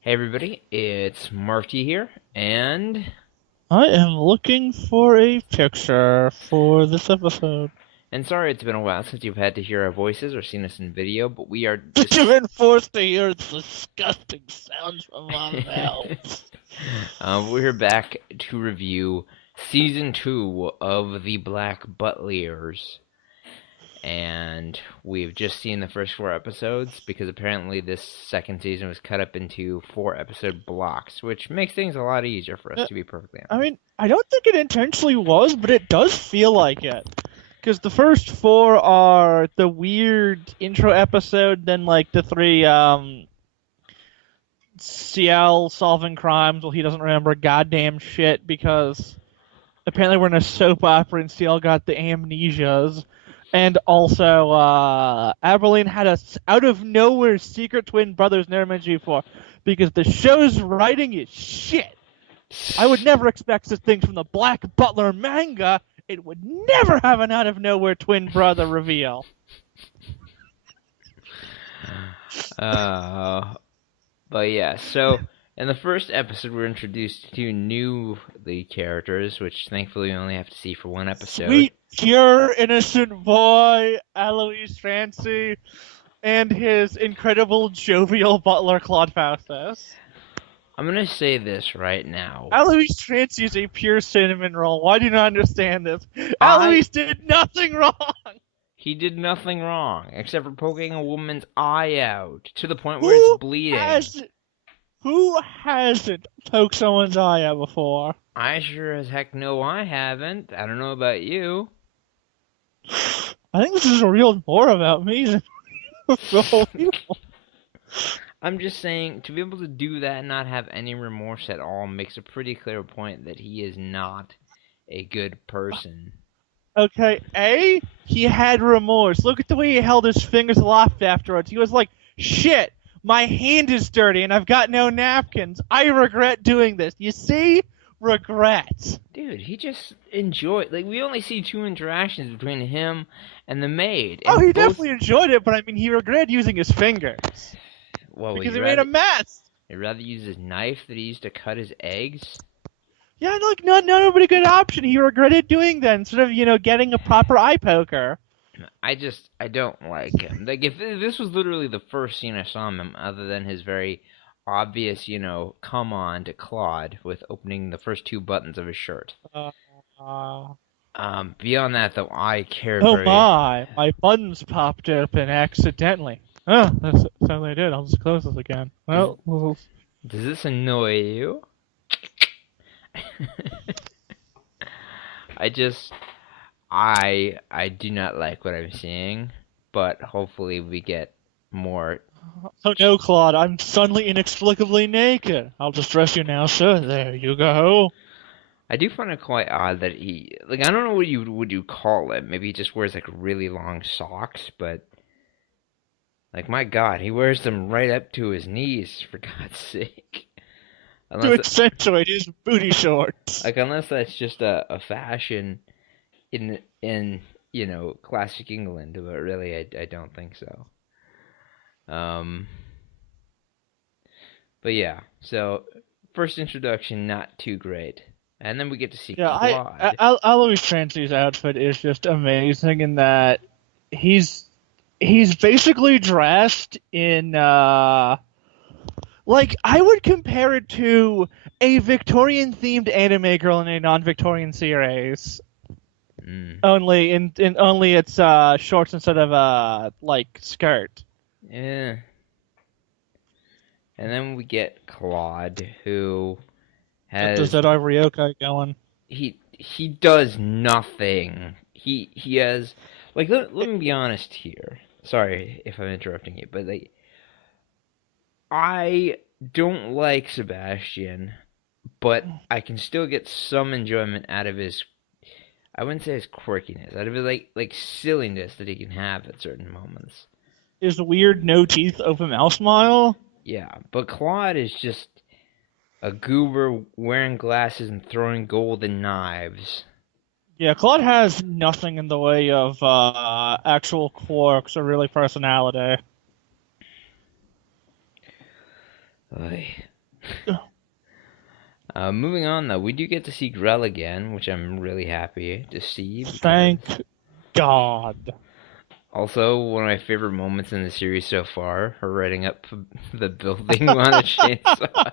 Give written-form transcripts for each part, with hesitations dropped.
Hey everybody, it's Marty here, and I am looking for a picture for this episode. sorry it's been a while since you've had to hear our voices or seen us in video, but we are You've just been forced to hear disgusting sounds from my mouth. we're back to review season 2 of the Black Butlers, and we've just seen the first 4 episodes because apparently this second season was cut up into 4 episode blocks, which makes things a lot easier for us, Uh, to be perfectly I honest. mean, I don't think it intentionally was, but it does feel like it. Because the first four are the weird intro episode, then like the three Ciel solving crimes. Well, he doesn't remember goddamn shit because apparently we're in a soap opera and Ciel got the amnesias. And also, Abilene had a out of nowhere secret twin brothers never mentioned before because the show's writing is shit. I would never expect such things from the Black Butler manga. It would never have an out of nowhere twin brother reveal. Uh, But yeah, so in the first episode, we're introduced to two new lead characters, which thankfully we only have to see for 1 episode. Sweet, pure, innocent boy, Alois Trancy, and his incredible jovial butler, Claude Faustus. I'm gonna say this right now. Alois Trancy is a pure cinnamon roll. Why do you not understand this? I Alois did nothing wrong. He did nothing wrong except for poking a woman's eye out to the point where it's Who bleeding. has who hasn't poked someone's eye out before? I sure as heck know I haven't. I don't know about you. I think this is a real more about me than real people. I'm just saying, to be able to do that and not have any remorse at all makes a pretty clear point that he is not a good person. Okay, A, he had remorse. Look at the way he held his fingers aloft afterwards. He was like, shit, my hand is dirty and I've got no napkins. I regret doing this. You see? Regret. Dude, he just enjoyed. Like, we only see 2 interactions between him and the maid, Oh, and he both. definitely enjoyed it, but I mean, he regretted using his fingers Well, because he made a mess. he'd rather use his knife that he used to cut his eggs. Yeah, like not a pretty good option. He regretted doing that instead of getting a proper eye poker. I don't like him. Like, if this was literally the first scene I saw him, other than his very obvious, come on to Claude with opening the first 2 buttons of his shirt. Uh, uh, Beyond that, though, I care oh very. my buttons popped open accidentally. Oh, that's what I did. I'll just close this again. Does, Well, does this annoy you? I just I do not like what I'm seeing, but hopefully we get more. oh no, Claude, I'm suddenly inexplicably naked. I'll just dress you now, sir. There you go. I do find it quite odd that he, like, I don't know what you call it. Maybe he just wears like really long socks, but like, my God, he wears them right up to his knees, for God's sake. To Unless accentuate his booty shorts. unless that's just a fashion in classic England, but really I don't think so. Um, but yeah, so first introduction not too great, and then we get to see Yeah, Claude. Alois Trancy's outfit is just amazing in that he's he's basically dressed in like I would compare it to a Victorian themed anime girl in a non-Victorian series. Mm. Only it's shorts instead of like skirt. Yeah, and then we get Claude, who Does has that Ivory Yokai going? he does nothing. He has, like, let me be honest here. Sorry if I'm interrupting you, but like, I don't like Sebastian, but I can still get some enjoyment out of his. I wouldn't say his quirkiness, out of his like silliness that he can have at certain moments. His weird no teeth open mouth smile. Yeah, but Claude is just a goober wearing glasses and throwing golden knives. Yeah, Claude has nothing in the way of actual quirks or really personality. Oy. Moving on, though, we do get to see Grell again, which I'm really happy to see. Thank God. Also, one of my favorite moments in the series so far, her riding up the building on a chainsaw.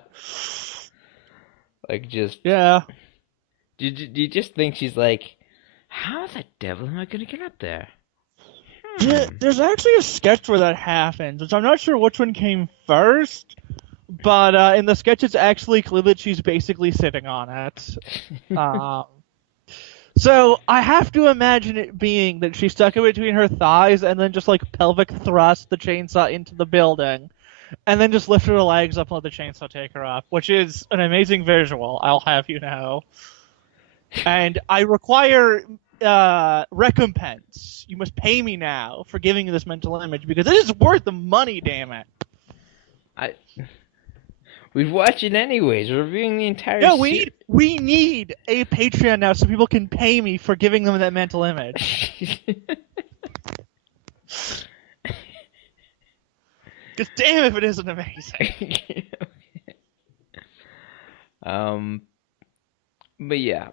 Like, just... Yeah. Do you just think she's like, how the devil am I going to get up there? Yeah, there's actually a sketch where that happens, which I'm not sure which one came first, but in the sketch it's actually clear that she's basically sitting on it. So I have to imagine it being that she stuck it between her thighs and then just like pelvic thrust the chainsaw into the building, and then just lifted her legs up and let the chainsaw take her up, which is an amazing visual, I'll have you know. And I require recompense. You must pay me now for giving you this mental image because it is worth the money, damn it. We'd watch it anyways. We're reviewing the entire series. We need a Patreon now so people can pay me for giving them that mental image. Because damn if it isn't amazing. But yeah,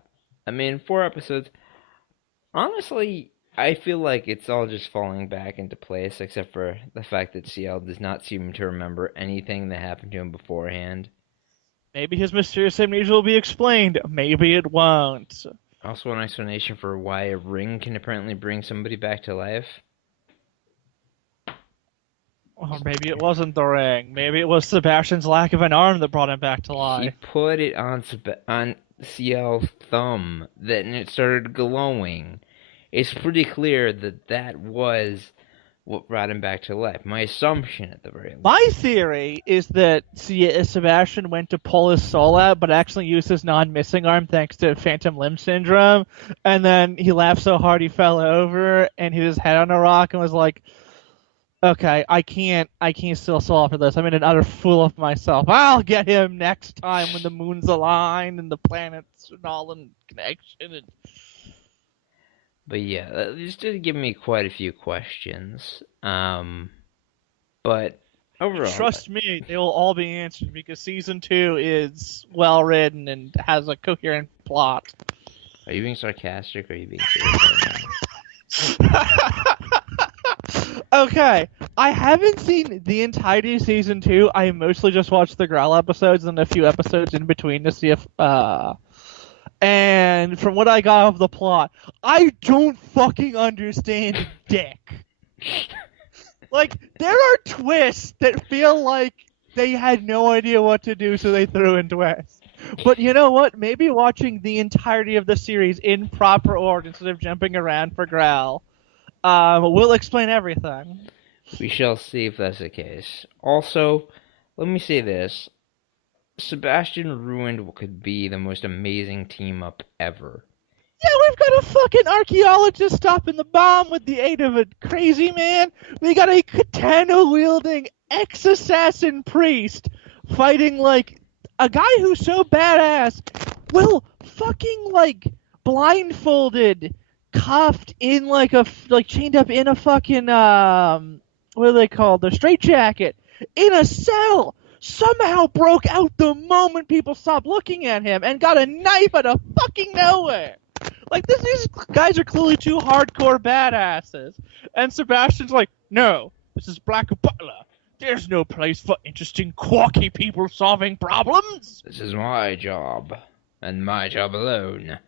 I mean, 4 episodes. Honestly, I feel like it's all just falling back into place, except for the fact that Ciel does not seem to remember anything that happened to him beforehand. Maybe his mysterious amnesia will be explained. Maybe it won't. Also, an explanation for why a ring can apparently bring somebody back to life. Or maybe it wasn't the ring. Maybe it was Sebastian's lack of an arm that brought him back to life. He put it on Ciel's thumb, then it started glowing. It's pretty clear that that was what brought him back to life. My assumption, at the very least. My theory is that Sebastian went to pull his soul out, but actually used his non-missing arm thanks to phantom limb syndrome, and then he laughed so hard he fell over and hit his head on a rock and was like, okay, I can't still solve for this. I'm in an utter fool of myself. I'll get him next time when the moon's aligned and the planets and all in connection. But yeah, this did give me quite a few questions. But overall, trust me, they will all be answered because season 2 is well written and has a coherent plot. Are you being sarcastic or are you being serious right now? Okay, I haven't seen the entirety of season 2. I mostly just watched the Grell episodes and a few episodes in between to see if and from what I got of the plot, I don't fucking understand dick. Like, there are twists that feel like they had no idea what to do, so they threw in twists. But you know what? Maybe watching the entirety of the series in proper order instead of jumping around for Grell will explain everything. We shall see if that's the case. Also, let me say this. Sebastian ruined what could be the most amazing team-up ever. Yeah, we've got a fucking archaeologist stopping the bomb with the aid of a crazy man. We got a katana-wielding ex-assassin priest fighting, like, a guy who's so badass will fucking, like, blindfolded, cuffed in, like, chained up in a fucking, what are they called? The straitjacket in a cell. Somehow broke out the moment people stopped looking at him and got a knife out of fucking nowhere. Like, these guys are clearly two hardcore badasses. And Sebastian's like, no, this is Black Butler. There's no place for interesting, quirky people solving problems. This is my job, and my job alone.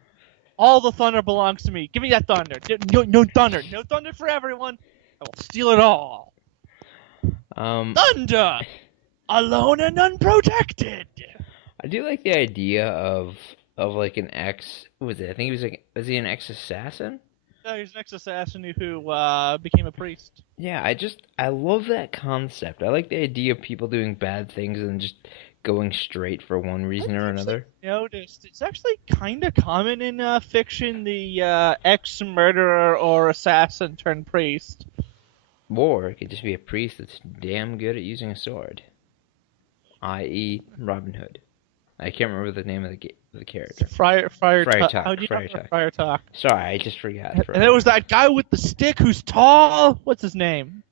All the thunder belongs to me. Give me that thunder. No thunder. No thunder for everyone. I will steal it all. Thunder! Alone and unprotected. I do like the idea of like an ex. What was it? I think was he an ex-assassin? No, he's an ex-assassin who became a priest. Yeah, I love that concept. I like the idea of people doing bad things and just going straight for one reason or another. Noticed it's actually kind of common in fiction, the ex-murderer or assassin turned priest. Or it could just be a priest that's damn good at using a sword. I.e. Robin Hood. I can't remember the name of the character. Friar Tuck. How do you know Friar Tuck? Sorry, I just forgot. And there was that guy with the stick who's tall. What's his name?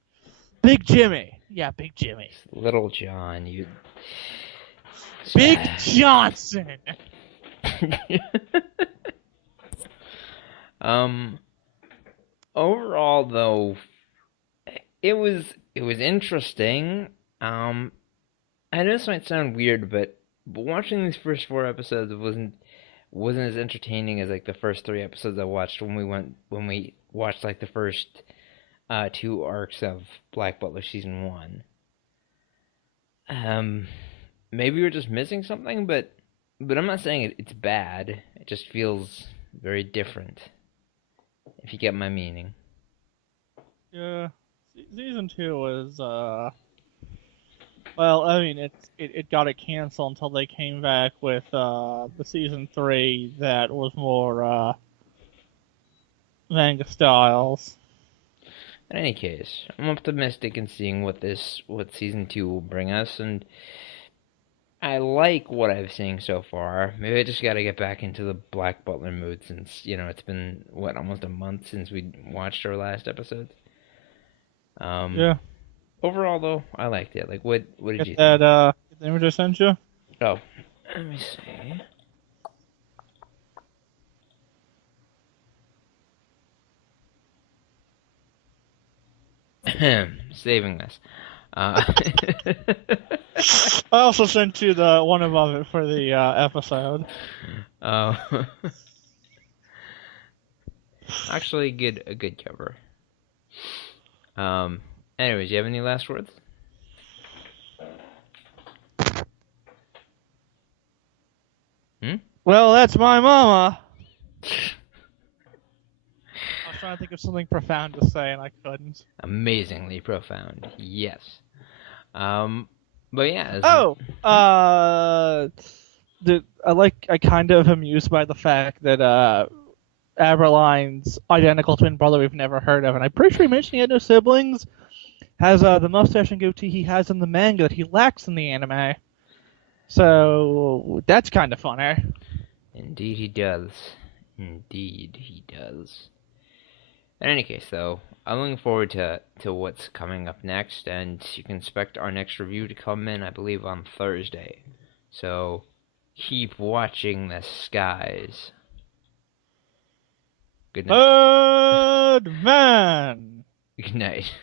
Big Jimmy. Yeah, Big Jimmy. Little John, you. Big Johnson. um. Overall, though, it was interesting. I know this might sound weird, but watching these first four episodes wasn't as entertaining as like the first three episodes I watched when we watched like the first two arcs of Black Butler season one. Maybe we're just missing something, but I'm not saying it's bad. It just feels very different. If you get my meaning. Yeah, season 2 was well, I mean it got it canceled until they came back with the season 3 that was more manga styles. In any case, I'm optimistic in seeing what season two will bring us, and I like what I've seen so far. Maybe I just got to get back into the Black Butler mood since it's been what almost a month since we watched our last episode. Yeah. Overall, though, I liked it. Like, what did you Get think? the image I sent you? Oh, let me see. Saving this. I also sent you the one above it for the episode. Oh, actually, a good cover. Anyways, you have any last words? Well, that's my mama. I was trying to think of something profound to say and I couldn't. Amazingly profound. Yes. But yeah. I kind of amused by the fact that Aberline's identical twin brother we've never heard of, and I'm pretty sure he mentioned he had no siblings, has the mustache and goatee he has in the manga that he lacks in the anime. So that's kind of funny. Indeed he does. Indeed he does. In any case, though, I'm looking forward to what's coming up next, and you can expect our next review to come in, I believe, on Thursday. So, keep watching the skies. Good night. Good man! Good night.